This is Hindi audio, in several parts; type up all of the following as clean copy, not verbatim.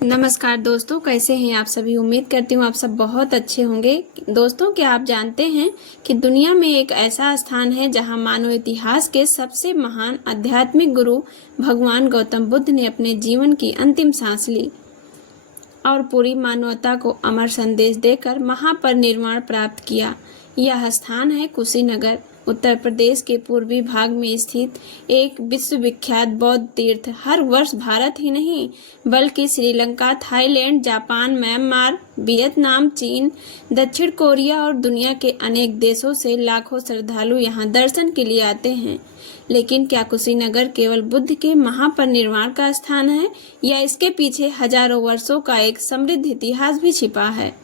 नमस्कार दोस्तों, कैसे हैं आप सभी। उम्मीद करती हूँ आप सब बहुत अच्छे होंगे। दोस्तों, क्या आप जानते हैं कि दुनिया में एक ऐसा स्थान है जहां मानव इतिहास के सबसे महान आध्यात्मिक गुरु भगवान गौतम बुद्ध ने अपने जीवन की अंतिम सांस ली और पूरी मानवता को अमर संदेश देकर महापरिनिर्वाण प्राप्त किया। यह स्थान है कुशीनगर, उत्तर प्रदेश के पूर्वी भाग में स्थित एक विश्वविख्यात बौद्ध तीर्थ। हर वर्ष भारत ही नहीं बल्कि Sri Lanka, Thailand, Japan, Myanmar, Vietnam, चीन, दक्षिण कोरिया और दुनिया के अनेक देशों से लाखों श्रद्धालु यहाँ दर्शन के लिए आते हैं। लेकिन क्या कुशीनगर केवल बुद्ध के महापरिनिर्वाण का स्थान है या इसके पीछे हजारों वर्षों का एक समृद्ध इतिहास भी छिपा है?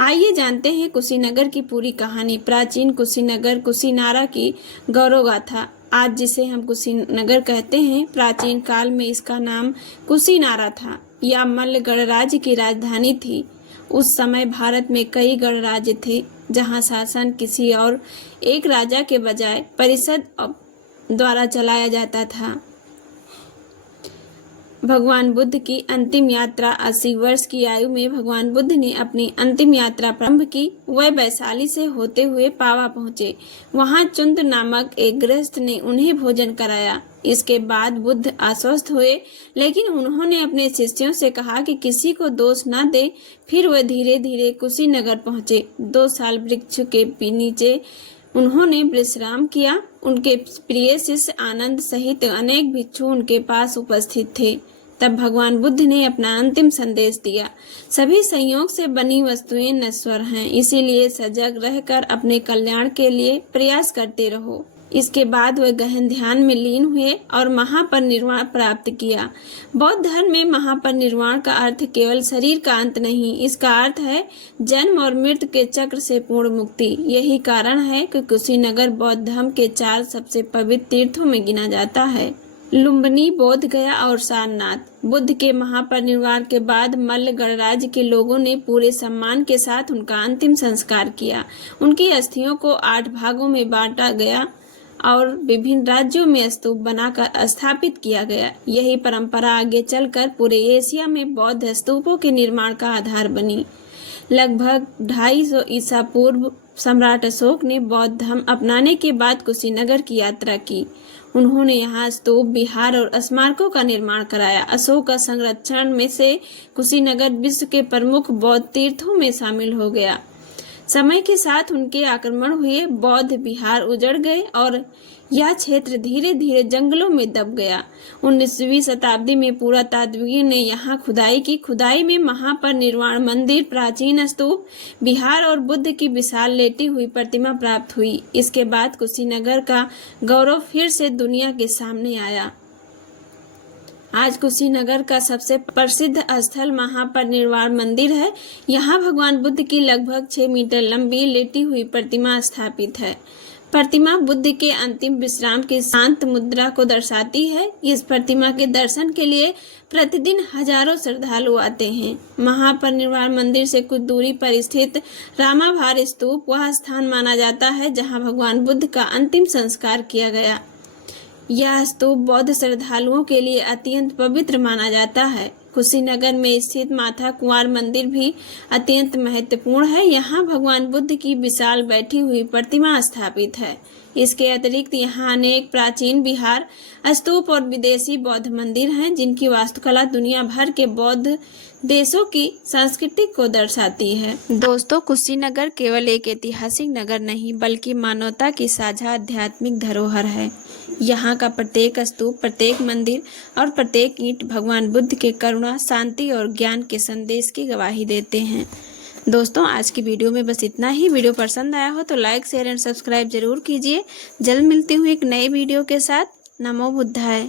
आइए जानते हैं कुशीनगर की पूरी कहानी। प्राचीन कुशीनगर कुशीनारा की गौरव गाथा। आज जिसे हम कुशीनगर कहते हैं, प्राचीन काल में इसका नाम कुशीनारा था। यह मल्ल गणराज्य की राजधानी थी। उस समय भारत में कई गणराज्य थे जहां शासन किसी और एक राजा के बजाय परिषद द्वारा चलाया जाता था। भगवान बुद्ध की अंतिम यात्रा 80 वर्ष की आयु में भगवान बुद्ध ने अपनी अंतिम यात्रा प्रारंभ की। वह वैशाली से होते हुए पावा पहुंचे। वहां चुंद नामक एक गृहस्थ ने उन्हें भोजन कराया। इसके बाद बुद्ध आश्वस्त हुए, लेकिन उन्होंने अपने शिष्यों से कहा कि किसी को दोष न दे। फिर वह धीरे धीरे कुशीनगर पहुंचे। 2 साल वृक्ष के नीचे उन्होंने विश्राम किया। उनके प्रिय शिष्य आनंद सहित अनेक भिक्षु उनके पास उपस्थित थे। तब भगवान बुद्ध ने अपना अंतिम संदेश दिया। सभी संयोग से बनी वस्तुएं नश्वर हैं, इसीलिए सजग रहकर अपने कल्याण के लिए प्रयास करते रहो। इसके बाद वह गहन ध्यान में लीन हुए और महापरिनिर्वाण प्राप्त किया। बौद्ध धर्म में महापरिनिर्वाण का अर्थ केवल शरीर का अंत नहीं, इसका अर्थ है जन्म और मृत्यु के चक्र से पूर्ण मुक्ति। यही कारण है कि कुशीनगर बौद्ध धर्म के 4 सबसे पवित्र तीर्थों में गिना जाता है। लुम्बिनी, बोध गया और सारनाथ। बुद्ध के महापरिनिर्वाण के बाद मल्ल गणराज्य के लोगों ने पूरे सम्मान के साथ उनका अंतिम संस्कार किया। उनकी अस्थियों को 8 भागों में बांटा गया और विभिन्न राज्यों में स्तूप बनाकर स्थापित किया गया। यही परंपरा आगे चलकर पूरे एशिया में बौद्ध स्तूपों के निर्माण का आधार बनी। लगभग 250 ईसा पूर्व सम्राट अशोक ने बौद्ध धर्म अपनाने के बाद कुशीनगर की यात्रा की। उन्होंने यहाँ स्तूप, विहार और स्मारकों का निर्माण कराया। अशोक का संरक्षण में से कुशीनगर विश्व के प्रमुख बौद्ध तीर्थों में शामिल हो गया। समय के साथ उनके आक्रमण हुए, बौद्ध विहार उजड़ गए और यह क्षेत्र धीरे धीरे जंगलों में दब गया। 19वीं शताब्दी में पुरातात्विकों ने यहाँ खुदाई की। खुदाई में महापरिनिर्वाण मंदिर, प्राचीन स्तूप, विहार और बुद्ध की विशाल लेटी हुई प्रतिमा प्राप्त हुई। इसके बाद कुशीनगर का गौरव फिर से दुनिया के सामने आया। आज कुशीनगर का सबसे प्रसिद्ध स्थल महापरिनिर्वाण मंदिर है। यहाँ भगवान बुद्ध की लगभग 6 मीटर लंबी लेटी हुई प्रतिमा स्थापित है। प्रतिमा बुद्ध के अंतिम विश्राम की शांत मुद्रा को दर्शाती है। इस प्रतिमा के दर्शन के लिए प्रतिदिन हजारों श्रद्धालु आते हैं। महापरिनिर्वाण मंदिर से कुछ दूरी पर स्थित रामाभार स्तूप वह स्थान माना जाता है जहाँ भगवान बुद्ध का अंतिम संस्कार किया गया। यह स्तूप बौद्ध श्रद्धालुओं के लिए अत्यंत पवित्र माना जाता है। कुशीनगर में स्थित माथा कुंवर मंदिर भी अत्यंत महत्वपूर्ण है। यहाँ भगवान बुद्ध की विशाल बैठी हुई प्रतिमा स्थापित है। इसके अतिरिक्त यहाँ अनेक प्राचीन विहार, स्तूप और विदेशी बौद्ध मंदिर हैं, जिनकी वास्तुकला दुनिया भर के बौद्ध देशों की संस्कृति को दर्शाती है। दोस्तों, कुशीनगर केवल एक ऐतिहासिक नगर नहीं बल्कि मानवता की साझा आध्यात्मिक धरोहर है। यहाँ का प्रत्येक स्तूप, प्रत्येक मंदिर और प्रत्येक ईंट भगवान बुद्ध के करुणा, शांति और ज्ञान के संदेश की गवाही देते हैं। दोस्तों, आज की वीडियो में बस इतना ही। वीडियो पसंद आया हो तो लाइक, शेयर एंड सब्सक्राइब जरूर कीजिए। जल्द मिलती हूँ एक नए वीडियो के साथ। नमो बुद्धाय।